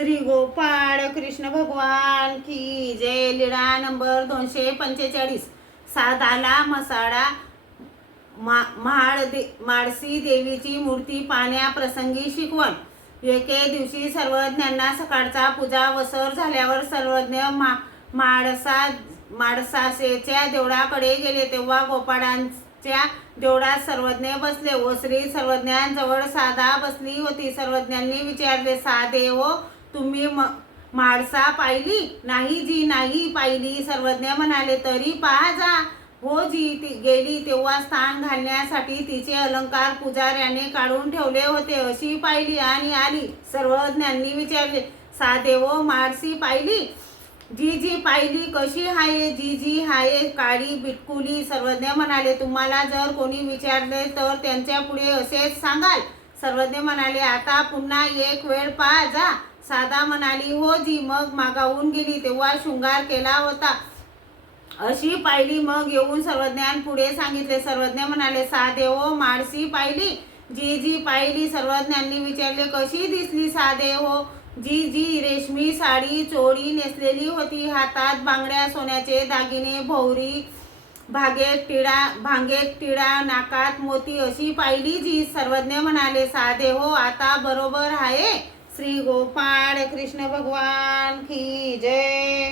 श्री गोपाळ कृष्ण भगवान की जय। लीळा नंबर 245। साधाला मसाडा माळसी देवीची मूर्ती पाहण्याप्रसंगी शिकवण। एके दिवशी सर्वज्ञांना सकाळचा पूजा वसर झाल्यावर सर्वज्ञ माळसाच्या देवळाकडे गेले। तेव्हा गोपाळांच्या देवळात सर्वज्ञ बसले व श्री सर्वज्ञांजवळ साधा बसली होती। सर्वज्ञांनी विचारले, साधे हो, तुम्ही माळसा पाहिली? नाही जी, नाही पाहिली। सर्वज्ञ म्हणाले, तरी पहा जा। हो जी, ती गेली तेव्हा स्थान घालण्यासाठी तिचे अलंकार पुजाऱ्याने काढून ठेवले होते, अशी पाहिली आणि आली। सर्वज्ञांनी विचारले, साधे हो, माळसी पाहिली? जी जी पाहिली। कशी आहे? जी जी आहे, काळी बिटकुली। सर्वज्ञ म्हणाले, तुम्हाला जर कोणी विचारले तर त्यांच्या पुढे असेच सांगाल? सर्वज्ञ म्हणाले, आता पुन्हा एक वेळ पहा जा। साधा म्हणाली, हो जी। मग मागाहून गेली तेव्हा शृंगार केला होता, अशी पाहिली। मग येऊन सर्वज्ञांपुढे सांगितले। सर्वज्ञ म्हणाले, साधे हो, माळसी पाहिली? जी जी पाहिली। सर्वज्ञांनी विचारले, कशी दिसली साधे हो? जी जी, रेशमी साडी चोळी नेसलेली होती, हातात बांगड्या, सोन्याचे दागिने, भोवरी भांगेत टिळा, नाकात मोती, अशी पाहिली जी। सर्वज्ञ म्हणाले, साधे हो, आता बरोबर आहे। श्री गोपाळ कृष्ण भगवान की जय।